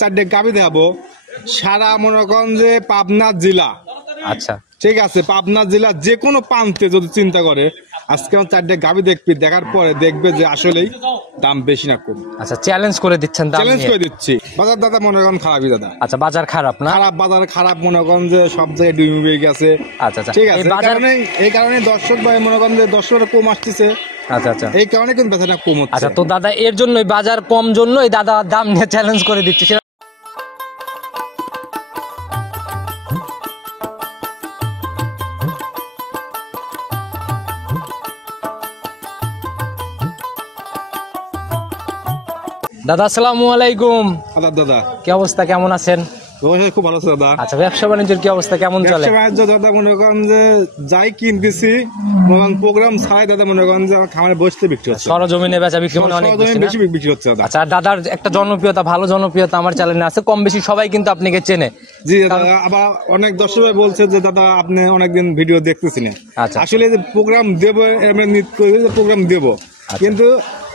চারটে গাবি দেখাবো সারা মনে করেন যে পাবনা জেলা। আচ্ছা ঠিক আছে, পাবনা জেলা যে কোনো প্রান্তে যদি চিন্তা করে আজকে আমার চারটে গাবি দেখবি, দেখার পরে দেখবে যে আসলেই দাম বেশি না কম। আচ্ছা চ্যালেঞ্জ করে দিচ্ছেন, দাম চ্যালেঞ্জ নিয়ে। করে দিচ্ছি। বাজার দাদা মনে করেন খারাপই দাদা। আচ্ছা বাজার খারাপ না? খারাপ বাজার, খারাপ মনে করেন যে সব জায়গায় ডুবে গেছে। আচ্ছা আচ্ছা ঠিক আছে, এই বাজার এই কারণে দর্শক ভাই মনে করেন যে দর্শকরা কম আসতেছে। আচ্ছা আচ্ছা এই কারণে কিন্তু বেচাটা কম হচ্ছে। আচ্ছা তো দাদা এর জন্যই বাজার কম জন্যই দাদা দাম নিয়ে চ্যালেঞ্জ করে দিচ্ছি। দাদা আসসালামু আলাইকুম। দাদা কি অবস্থা, কেমন আছেন? খুব ভালো আছে দাদা। আচ্ছা ব্যবসা বাণিজ্যের কি অবস্থা, কেমন চলে? ব্যবসা বাণিজ্য দাদা মনে করেন যে যাই কিনতেছি প্রোগ্রাম ছাড়াই দাদা মনে করেন যে খামারে বসতে বিক্রি হচ্ছে। সরজমিনে বেচা বিক্রি মানে অনেক বেশি বিক্রি হচ্ছে দাদা। আচ্ছা দাদার একটা জনপ্রিয়তা, ভালো জনপ্রিয়তা আমার চ্যানেলে আছে, কম বেশি সবাই কিন্তু আপনাকে চেনে। জি দাদা, আবার অনেক দর্শক বলছে যে দাদা আপনি অনেকদিন ভিডিও দেখতেছি না। আচ্ছা আসলে যে প্রোগ্রাম দেবো প্রোগ্রাম দেবো, কিন্তু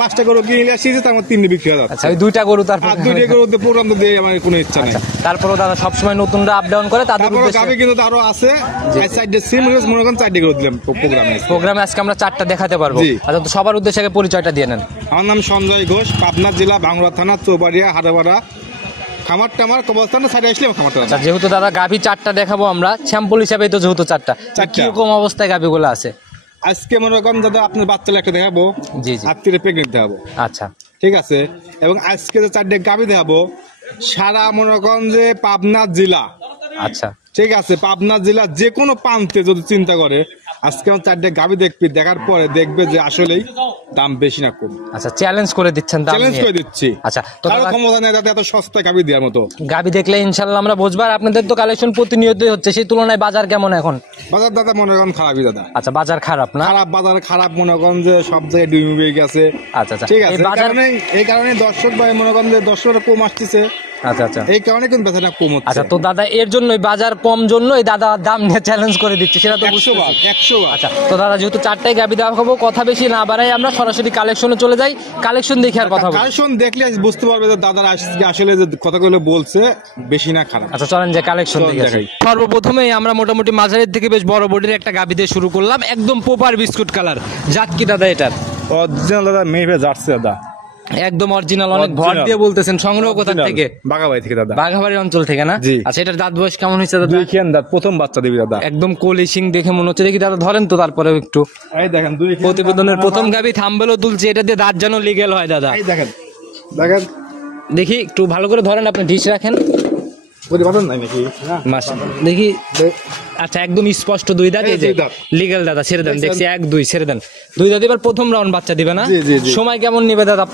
5টা গরু কিনে আসি তার মধ্যে 3টে বিক্রি হয়ে যাচ্ছে। আচ্ছা ওই 2টা গরু, তারপর 2টা গরুতে প্রোগ্রাম তো দিয়ে আমার কোনো ইচ্ছা নেই। তারপরে দাদা সবসময় নতুনরা আপ ডাউন করে, তাদের গাবি কিন্তু আরো আছে। মনে করেন 4টে গরু দিলাম প্রোগ্রামে আজকে আমরা 4টা দেখাতে পারবো। আচ্ছা তো সবার উদ্দেশ্যে আগে পরিচয়টা দিয়ে নেন। আমার নাম সঞ্জয় ঘোষ, পাবনা জেলা ভাঙ্গুড়া থানা চৌবাড়িয়া হাটাপাড়া। খামার টামার কবরস্থানে সাইডে আসলে খামারটা। আচ্ছা যেহেতু দাদা গাভি 4টা দেখাবো আমরা, স্যাম্পল হিসাবে তো যেহেতু 4টা, কিরকম অবস্থায় গাভিগুলো আছে? আজকে মনে করেন দাদা আপনার বাচ্চা একটা দেখাবো। জি জি। 8টা প্রেগনেন্ট দেখাবো। আচ্ছা ঠিক আছে, এবং আজকে যে 4টে গাভি দেখাবো সারা মনে করেন যে পাবনা জেলা। আচ্ছা ঠিক আছে, পাবনা জেলা যে কোনো প্রান্তে যদি চিন্তা করে আজকে আমার 4টে গাভি দেখবি, দেখার পরে দেখবে যে আসলেই দাম বেশি না কম। আচ্ছা চ্যালেঞ্জ করে দিচ্ছেন, দাম চ্যালেঞ্জ নিয়ে। করে দিচ্ছি। আচ্ছা তো কারো ক্ষমতা নেই দাদা এত সস্তা গাভি দেওয়ার মতো। গাভি দেখলে ইনশাল্লাহ আমরা বুঝবার, আপনাদের তো কালেকশন প্রতিনিয়তই হচ্ছে, সেই তুলনায় বাজার কেমন এখন? বাজার দাদা মনে করেন খারাপই দাদা। আচ্ছা বাজার খারাপ না? খারাপ বাজার, খারাপ মনে করেন যে সব জায়গায় ডুবে গেছে। আচ্ছা আচ্ছা ঠিক আছে, বাজার এই কারণে দর্শক ভাই মনে করেন যে দর্শকরা কম আসতেছে। আচ্ছা আচ্ছা এই কারণে কিন্তু বেচাটা কম হচ্ছে। আচ্ছা তো দাদা এর জন্যই বাজার কম জন্যই দাদা দাম নিয়ে চ্যালেঞ্জ করে দিচ্ছে, সেটা তো 100 বার 100 বার। আচ্ছা তো দাদা যেহেতু 4টাই গাভি দেওয়া খাবো, কথা বেশি না বাড়াই আমরা সরাসরি কালেকশনে চলে যাই। কালেকশন দেখে আর কথা বলি। কালেকশন দেখলে বুঝতে পারবে যে দাদারা আসলে যে কথাগুলো বলছে বেশি না খারাপ। আচ্ছা চলেন যে কালেকশন দেখে আসি। সর্বপ্রথমেই আমরা মোটামুটি মাঝারির থেকে বেশ বড় বডির একটা গাভি দিয়ে শুরু করলাম, একদম পোপার বিস্কুট কালার। জাত কি দাদা এটার? অরিজিনাল দাদা মেয়ে যাচ্ছে দাদা, একদম অরিজিনাল। অনেক ভর দিয়ে বলতেছেন, সংগ্রহ কোথা থেকে? বাগাবাড়ি থেকে দাদা। বাঘাবাড়ির অঞ্চল থেকে না? আচ্ছা এটার দাঁত বয়স কেমন হয়েছে দাদা? 2 খেয়ান দাঁত, প্রথম বাচ্চা দিবি দাদা। একদম কোলি সিং দেখে মনে হচ্ছে। দেখি দাদা ধরেন তো তারপরেও একটু। এই দেখেন 2 খেয়ান প্রতিবেদনের প্রথম গাভি, থাম্বেলও তুলছে, এটা দিয়ে দাঁত যেন লিগেল হয় দাদা। এই দেখেন দেখেন, দেখি একটু ভালো করে ধরেন, আপনি ডিশ রাখেন। বুঝতে নাই নাকি দেখি। আচ্ছা একদম স্পষ্ট 2 দাঁত, এই যে লিগেল দাদা। ছেড়ে দেন, দেখছি 1 2 ছেড়ে দেন। 2 দাঁত এবার প্রথম রাউন্ড বাচ্চা দিবে না? সময় কেমন নিবে দাদা?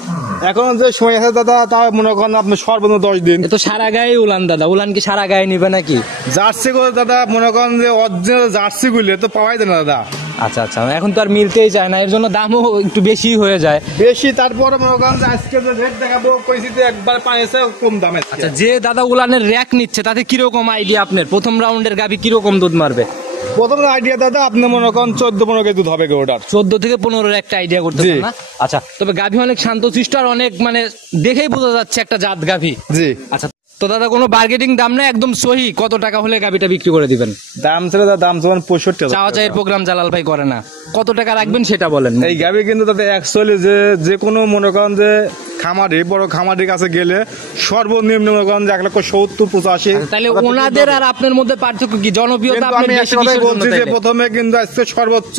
এখন যে সময় আছে দাদা তা মনে করেন আপনি সর্বনিম্ন 10 দিন। এ তো সারা গায়ে উলান দাদা, উলান কি সারা গায়ে নিবে নাকি? জার্সি করে দাদা মনে করেন যে অরিজিনাল জার্সি গুলো তো পাওয়াই যায় না দাদা। আচ্ছা আচ্ছা এখন তো আর মিলতেই চায় না, এর জন্য দামও একটু বেশি হয়ে যায়। বেশি, তারপরে মনে করেন যে আজকে যে রেট দেখাবো কইছি যে একবার পাইছে কম দামে। আচ্ছা যে দাদা উলানের র‍্যাক নিচ্ছে তাতে কিরকম আইডিয়া আপনার? প্রথম রাউন্ডের গাভি কিরকম দুধ মারবে? প্রথম আইডিয়া দাদা আপনি মনে করেন 14-15 কেজি দুধ হবে ওটার। 14 থেকে 15 একটা আইডিয়া করতে পারেন না? আচ্ছা তবে গাভি অনেক শান্তশিষ্ট আর অনেক মানে দেখেই বোঝা যাচ্ছে একটা জাত গাভি। জি আচ্ছা তো দাদা কোনো বার্গেটিং দাম না, একদম সহি। কত টাকা হলে গাভিটা বিক্রি করে দিবেন? দাম ছিল দাদা, দাম যেমন 65,000। চাওয়া চাইয়ের প্রোগ্রাম জালাল ভাই করে না, কত টাকা রাখবেন সেটা বলেন। এই গাভি কিন্তু দাদা অ্যাকচুয়ালি যে কোনো মনে করেন যে খামারি, বড় খামারির কাছে গেলে সর্বনিম্ন মনে করেন যে 1,70,85। তাহলে ওনাদের আর আপনার মধ্যে পার্থক্য কি? জনপ্রিয়তা আমি একটা কথাই বলছি যে প্রথমে কিন্তু আজকে সর্বোচ্চ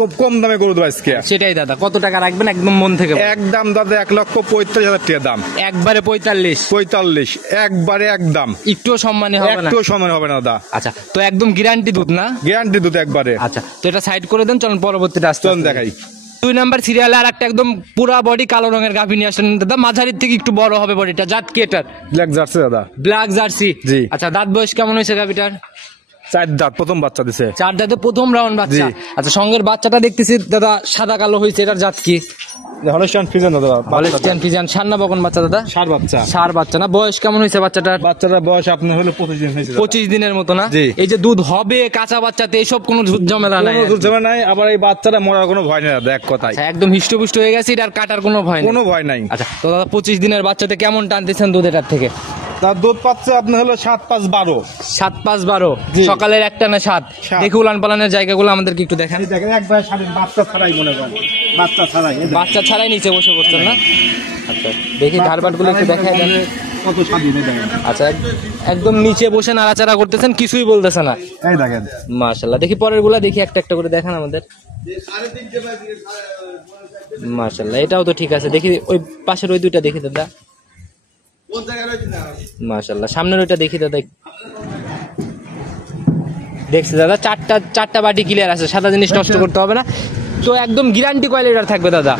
খুব কম দামে করে দেবো আজকে। সেটাই দাদা, কত টাকা রাখবেন একদম মন থেকে? একদম দাদা 1,45,000 টাকা দাম। একবারে 45? একবারে একদম। একটুও সম্মানী হবে না? একটুও সম্মান হবে না দাদা। আচ্ছা তো একদম গ্যারান্টি দুধ না? গ্যারান্টি দুধ একবারে। আচ্ছা তো এটা সাইড করে দেন, চলুন পরবর্তীতে আসতে দেখাই। 2 নাম্বার সিরিয়ালে আর একটা একদম পুরা বডি কালো রঙের গাভি নিয়ে আসলেন দাদা, মাঝারির থেকে একটু বড় হবে বডিটা। জাত কি এটার? ব্ল্যাক জার্সি দাদা। Black jersey. জি। আচ্ছা দাঁত বয়স কেমন হয়েছে গাভিটার? চার দাঁত প্রথম বাচ্চা দিছে। 4 দাঁতে প্রথম রাউন্ড বাচ্চা। আচ্ছা সঙ্গের বাচ্চাটা দেখতেছি দাদা সাদা কালো হয়েছে, এটার জাত কি? হলস্টাইন ফ্রিজিয়ান দাদা। Holstein Friesian. ষাঁড় না বকন বাচ্চা দাদা? ষাঁড় বাচ্চা। ষাঁড় বাচ্চা না? বয়স কেমন হয়েছে বাচ্চাটার? বাচ্চাটার বয়স আপনার হলো 25 দিন হয়েছে। 25 দিনের মতো না? জি। এই যে দুধ হবে কাঁচা বাচ্চাতে এসব কোনো ঝুট ঝামেলা নাই? কোনো ঝামেলা নাই। আবার এই বাচ্চাটা মরার কোনো ভয় নেই দাদা, এক কথায় আচ্ছা, একদম হিষ্টপুষ্ট হয়ে গেছে, আর কাটার কোনো ভয় নেই? কোনো ভয় নাই। আচ্ছা তো দাদা 25 দিনের বাচ্চাতে কেমন টানতেছেন দুধ এটার থেকে? তার দুধ পাচ্ছে আপনার হলো 7-5-12। 7-5-12। জি। সকালের একটা না 7? সাত। দেখি উলান পালানের জায়গাগুলো আমাদেরকে একটু দেখেন। এই দেখেন একবার স্বাধীন বাচ্চা ছাড়াই মনে করেন, বাচ্চা ছাড়াই। বাচ্চা ছাড়াই নিচে বসে পড়ছেন না? আচ্ছা দেখি ধারবাটগুলো একটু দেখাই দেন। কত স্বাধীন এই দেখেন। আচ্ছা একদম নিচে বসে নাড়াচাড়া করতেছেন, কিছুই বলতেছে না? এই দেখেন। মাশাআল্লাহ। দেখি পরের গুলা দেখি একটা একটা করে দেখান আমাদের। মাশাআল্লাহ এটাও তো ঠিক আছে। দেখি ওই পাশের ওই দুইটা দেখি দাদা। মাশাআল্লাহ সামনের ওইটা দেখি দাদা। দেখছি দাদা চারটা বাটি ক্লিয়ার আছে, সাদা জিনিস নষ্ট করতে হবে না তো। একদম গ্যারান্টি কয় লিটার থাকবে দাদা?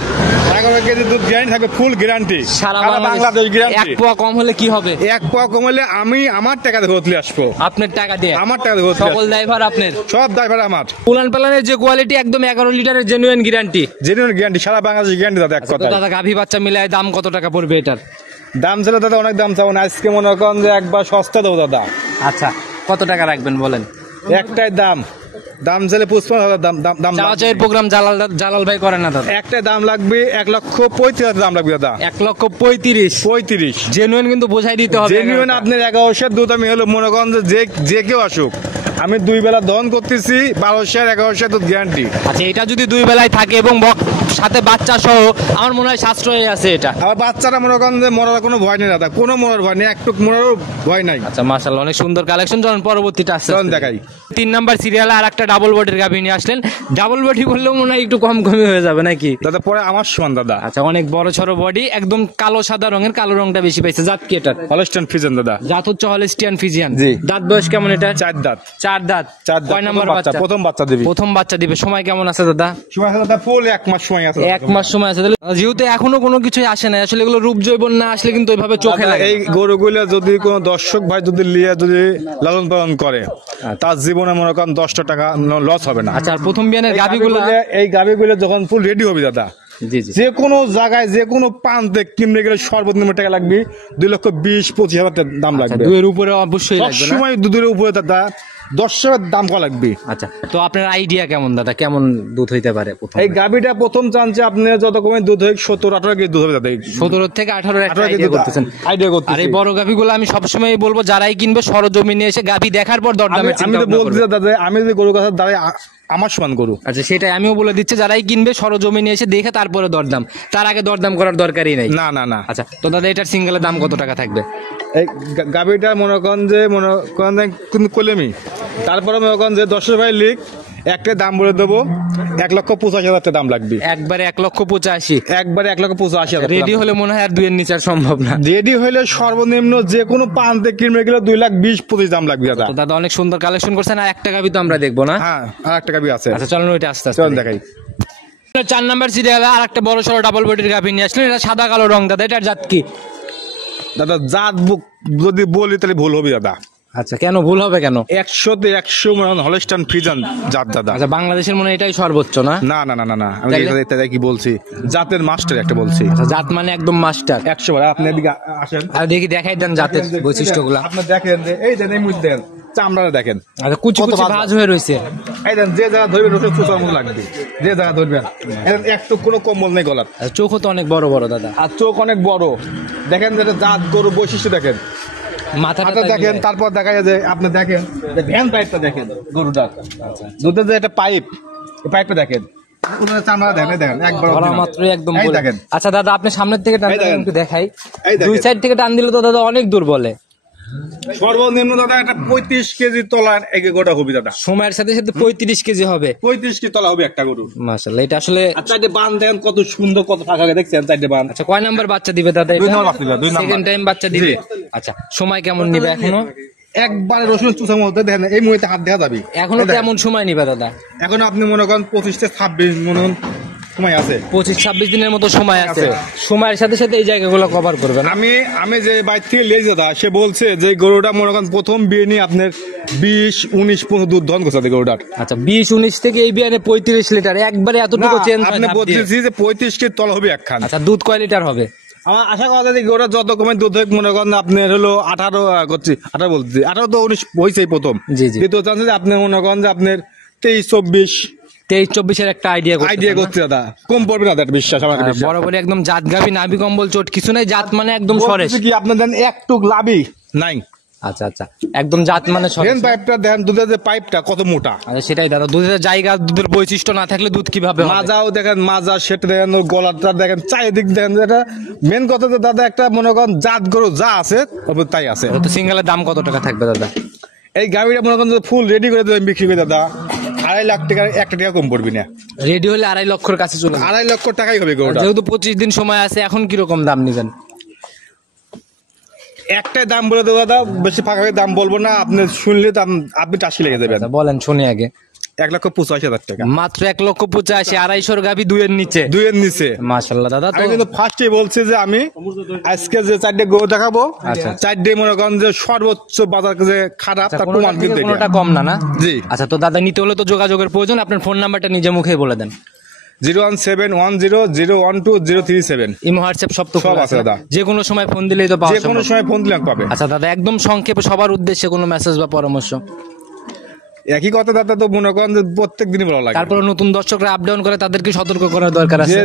11 কেজি দুধ গ্যারান্টি থাকবে, ফুল গ্যারান্টি। সারা বাংলাদেশ গ্যারান্টি। 1 পোয়া কম হলে কি হবে? 1 পোয়া কম হলে আমি আমার টাকা দিয়ে হোতলে আসবো। আপনার টাকা দিয়ে? আমার টাকা দিয়ে হোতলে সকল ড্রাইভার আপনার? সব ড্রাইভার আমার। উলান পালানের যে কোয়ালিটি একদম 11 লিটারের জেনুইন গ্যারান্টি। জেনুইন গ্যারান্টি, সারা বাংলাদেশ গ্যারান্টি দাদা, এক তো কথা। দাদা গাভী বাচ্চা মিলায় দাম কত টাকা পড়বে এটার? দাম ছিল দাদা অনেক দাম চাবো না, আজকে মনে করেন যে একবার সস্তা দেবো দাদা। আচ্ছা কত টাকা রাখবেন বলেন? একটাই দাম ছিল 55,000 দাম। দাম চাওয়া চাওয়ির প্রোগ্রাম জালাল ভাই করে না দাদা? একটা দাম লাগবে 1,35,000 দাম লাগবে দাদা। 1,35,000 জেনুইন কিন্তু বোঝাই দিতে হবে। জেনুইন আপনার 1100 দুধ আমি হলো মনে করেন যে কেউ আসুক, আমি 2 বেলা দহন করতেছি, 1200-1100 দুধ গ্যারান্টি। আচ্ছা এটা যদি 2 বেলায় থাকে এবং সাথে বাচ্চা সহ আমার মনে হয় সাশ্রয় আছে এটা। আবার বাচ্চারা মনে করেন যে মরার কোনো ভয় নেই দাদা, কোনো মরার ভয় নেই, একটু মরারও ভয় নাই। আচ্ছা মাশাআল্লাহ অনেক সুন্দর কালেকশন। যখন পরবর্তীটা আসছে দেখাই। 3 নাম্বার সিরিয়ালে আর একটা ডাবল বডির গাভী নিয়ে আসলেন। ডাবল বডি বললেও মনে হয় একটু কম কমই হয়ে যাবে নাকি দাদা? পরে আমার সমান দাদা। আচ্ছা অনেক বড় সড়ো বডি, একদম কালো সাদা রঙের, কালো রংটা বেশি পাইছে। জাত কি এটা? হলস্টাইন ফ্রিজিয়ান দাদা। জাত হচ্ছে হলস্টিয়ান ফ্রিজিয়ান। জি। দাঁত বয়স কেমন এটা? 4 দাঁত। 4 দাঁত। 4 দাঁত। কয় নাম্বার বাচ্চা? প্রথম বাচ্চা দিবি। প্রথম বাচ্চা দিবে। সময় কেমন আছে দাদা? সময় আছে দাদা, ফুল 1 মাস সময় আছে। 1 মাস সময় আছে। তাহলে যেহেতু এখনো কোনো কিছুই আসে না, আসলে এগুলো রূপ জৈবন না আসলে কিন্তু ওইভাবে চোখে দাদা, লাগে। এই গরুগুলো যদি কোনো দর্শক ভাই যদি লিয়ে যদি লালন পালন করে, তার জীবনে মনে করেন 10টা টাকা লস হবে না। আচ্ছা আর প্রথম বিয়ানের গাভীগুলো? এই গাভীগুলো যখন ফুল রেডি হবে দাদা, জি জি, যে কোনো জায়গায় যে কোনো প্রান্তে কিনতে গেলে সর্বনিম্ন টাকা লাগবে 2,20,25,000 টাকা দাম লাগবে। দুয়ের উপরে অবশ্যই লাগবে না? সবসময় দুধের উপরে দাদা 10 দাম করা লাগবে। আচ্ছা তো আপনার আইডিয়া কেমন দাদা, কেমন দুধ হইতে পারে প্রথম? এই গাভীটা প্রথম চান্সে আপনি যত কমে দুধ হয় 17-18 কেজি দুধ হবে দাদা। 17 থেকে 18 একটা 18 আইডিয়া করতেছেন? আইডিয়া করতেছি। আর এই বড় গাভীগুলো আমি সবসময় বলবো যারাই কিনবে সরজমিনে এসে গাভী দেখার পর দরদামের আমি চিন্তা তো ভাবনা বলছি করবে। দাদা, আমি যে গরু কাছে দাঁড়াই আমার সমান গরু। আচ্ছা সেটাই আমিও বলে দিচ্ছি, যারাই কিনবে সরজমিনে এসে দেখে তারপরে দরদাম, তার আগে দরদাম করার দরকারই নাই। না না না। আচ্ছা তো দাদা এটার সিঙ্গেলের দাম কত টাকা থাকবে? এই গাভীটা মনে করেন যে কিন্তু কলেমি, তারপরে মনে করেন যে 10 ভাই লিখ একটা দাম বলে দেবো 1,85,000 দাম লাগবে। একবারে 1,85,000? একবারে 1,85,000। রেডি হলে মনে হয় আর দুইয়ের নিচে আর সম্ভব না। রেডি হলে সর্বনিম্ন যে কোনো প্রান্তে কিনবে গেলে 2,20,25 দাম লাগবে দাদা। তো দাদা অনেক সুন্দর কালেকশন করছেন। আর একটা গাভী তো আমরা দেখবো না? হ্যাঁ আর একটা গাভী আছে। আচ্ছা চলুন ওইটা আস্তে আস্তে চল দেখাই। 4 নাম্বার সিরিয়ালে আর একটা বড় সড়ো ডাবল বডির গাভী নিয়ে আসলেন। এটা সাদা কালো রং দাদা, এটার জাত কি? দাদা জাত যদি বলি তাহলে ভুল হবে দাদা। আচ্ছা কেন ভুল হবে কেন? 100-তে 100 মনে হলস্টাইন ফ্রিজিয়ান জাত দাদা। আচ্ছা বাংলাদেশের মনে হয় এটাই সর্বোচ্চ না? না না না না না, আমি তাহলে? এটা কি বলছি, জাতের মাস্টার একটা বলছি। আচ্ছা জাত মানে একদম মাস্টার। 100 বার। আপনি এদিকে আসেন আর দেখি দেখাই দেন জাতের বৈশিষ্ট্যগুলো। আপনি দেখেন যে এই দেন, এই মুখ দেন, চামড়াটা দেখেন আচ্ছা কুচি কত কুচি ভাঁজ ভাঁজ হয়ে রয়েছে। এই দেন, যে জায়গা ধরবেন রসুন চুচার মতো লাগবে, যে জায়গা ধরবেন। একটু কোনো কম্বল নেই গলার। আর চোখও তো অনেক বড় বড় দাদা। আর চোখ অনেক বড়। দেখেন যে এটা জাত গরু বৈশিষ্ট্য দেখেন, মাথাটা দেখেন। তারপর দেখা যায় যে আপনি দেখেন যে ভ্যান পাইপটা দেখেন গরুটার, দুধের যে একটা পাইপ, এই পাইপটা দেখেন, চামড়া দেখেন, দেখেন একবার ধরা মাত্রই একদম এই বলে। দেখেন। আচ্ছা দাদা আপনি সামনের থেকে টান এই দেখেন। একটু দেখাই। এই দেখেন। দুই সাইড থেকে টান দিলে তো দাদা অনেক দূর বলে। সর্বনিম্ন দাদা একটা 35 কেজি তলার এক গোটা হবে দাদা। সময়ের সাথে সাথে 35 কেজি হবে। 35 কেজি তলা হবে একটা গরু। মাশাআল্লাহ এটা আসলে। আর চারটে বান দেখেন কত সুন্দর, কত ফাঁকা দেখছেন চারটে বান। আচ্ছা কয় নাম্বার বাচ্চা দিবে দাদা? 2 নম্বর বাচ্চা দিবে, 2 নম্বর। সেকেন্ড টাইম বাচ্চা দিবে। জি। আচ্ছা সময় কেমন নিবে এখনো? একবারে রসুন চুষার মধ্যে দেখেন, এই মুহূর্তে হাত দেখা যাবে এখনো কেমন সময় নিবে দাদা? এখন আপনি মনে করেন 25 থেকে 26 মনে করেন সময় আছে। 25-26 দিনের মতো সময় আছে। আছে। সময়ের সাথে সাথে এই জায়গাগুলো কভার করবেন। আমি যে বাইর থেকে লেজ দাদা, সে বলছে যে গরুটা মনে করেন প্রথম বিয়ে নিয়ে আপনার 20-19 পর্যন্ত দুধ দহন করছে গরুটার। আচ্ছা 20-19 থেকে এই বিয়ানে 35 লিটার একবারে এতটুকু চেঞ্জ হয় আপনি ধাপ দিয়ে? বলতেছি যে 35 কেজি তল হবে একখান। আচ্ছা দুধ কয় লিটার হবে? আমার আশা করা যায় যে গরুটা যত কমে দুধ হয় মনে করেন আপনার হলো 18 করছি, 18 বলছি, 18 তো 19 হয়েছেই প্রথম। জি, জি। কিন্তু চান্স যে আপনি মনে করেন যে আপনার 23-24 23-24 একটা আইডিয়া করতে দাদা কম পড়বে না, দাদা বিশ্বাস আমার বিশ্বাস। বরাবরই একদম জাত গাভী, নাভি কম্বল চোট কিছু নাই, জাত মানে একদম সরেস। বলতেছি কি আপনার দেন একটুক লাভই নাই। আচ্ছা আচ্ছা একদম জাত মানে সরেস। দেন পাইপটা দেন, দুধের যে পাইপটা কত মোটা। আচ্ছা সেটাই দাদা, দুধের জায়গা, দুধের বৈশিষ্ট্য না থাকলে দুধ কিভাবে হবে? মাজাও দেখেন, মাজা সেটা দেখেন, ওর গলাটা দেখেন, চারিদিক দেখেন, এটা মেন কথা তো দাদা একটা মনে করেন জাত গরু যা আছে তাই আছে। তো সিঙ্গেলের দাম কত টাকা থাকবে দাদা? এই গাড়িটা মনে করেন ফুল রেডি করে দেবেন বিক্রি করে দাদা 2.5 লাখ টাকা, 1 টাকা কম পড়বি না। রেডি হলে 2.5 লক্ষের কাছে চলে যাবে। 2.5 লক্ষ টাকাই হবে গরুটা। যেহেতু 25 দিন সময় আছে, এখন কিরকম দাম নিবেন? একটাই দাম বলে দেবো দাদা, বেশি ফাঁকা দাম বলবো না, আপনি শুনলে দাম আপনি টাসি লেগে দেবেন। আচ্ছা, বলেন শুনি আগে। 1,85,000 টাকা মাত্র 1,85,000, 250 গাভী, 2 এর নিচে। 2 এর নিচে। মাশাআল্লাহ দাদা। তো আমি কিন্তু ফার্স্টে বলছি যে আমি আজকে যে 4টে গরু দেখাবো, আচ্ছা। 4টে মনে করেন যে সর্বোচ্চ বাজার যে খারাপ তার প্রমাণ কোনোটা কিন্তু থেকে এটা। কোনোটা কম না, না? জি। আচ্ছা তো দাদা নিতে হলে তো যোগাযোগের প্রয়োজন, আপনার ফোন নাম্বারটা নিজে মুখেই বলে দেন। 01710012037। ইমো হোয়াটসঅ্যাপ সব তো সব খোলা আছে না? দাদা। যে কোনো সময় ফোন দিলেই তো পাওয়া যে কোনো সম্ভব। সময় ফোন দিলে পাবে। আচ্ছা দাদা একদম সংক্ষেপে সবার উদ্দেশ্যে কোনো মেসেজ বা পরামর্শ? একই কথা দাদা, তো মনে করেন যে প্রত্যেক দিনই ভালো লাগে। তারপরে নতুন দর্শকরা আপ ডাউন করে, তাদেরকে সতর্ক করার দরকার আছে।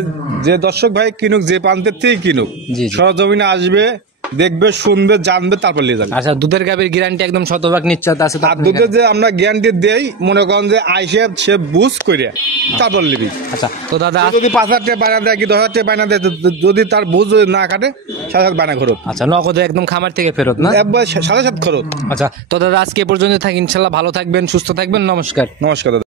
যে দর্শক ভাই কিনুক, যে প্রান্তের থেকে কিনুক, জি, জি। সরজমিনে আসবে, দেখবে, শুনবে, জানবে, তারপর নিয়ে যাবে। আচ্ছা দুধের গাভীর গ্যারান্টি একদম 100% নিশ্চিত আছে তো আর আপনি দুধের এখানে? যে আমরা গ্যারান্টি দেই, মনে করেন যে আইসে সে বুঝ করে তারপর নিবি। আচ্ছা তো দাদা যদি 5,000 টাকা বায়না দেয় কি 10,000 টাকা বায়না দেয়, যদি তার বুঝ না কাটে 7,000 বায়না খরচ, আচ্ছা নগদে একদম খামার থেকে ফেরত না? একবার 7,000 খরচ। আচ্ছা তো দাদা আজকে এ পর্যন্ত থাকি, ইনশাল্লাহ ভালো থাকবেন, সুস্থ থাকবেন, নমস্কার। নমস্কার দাদা।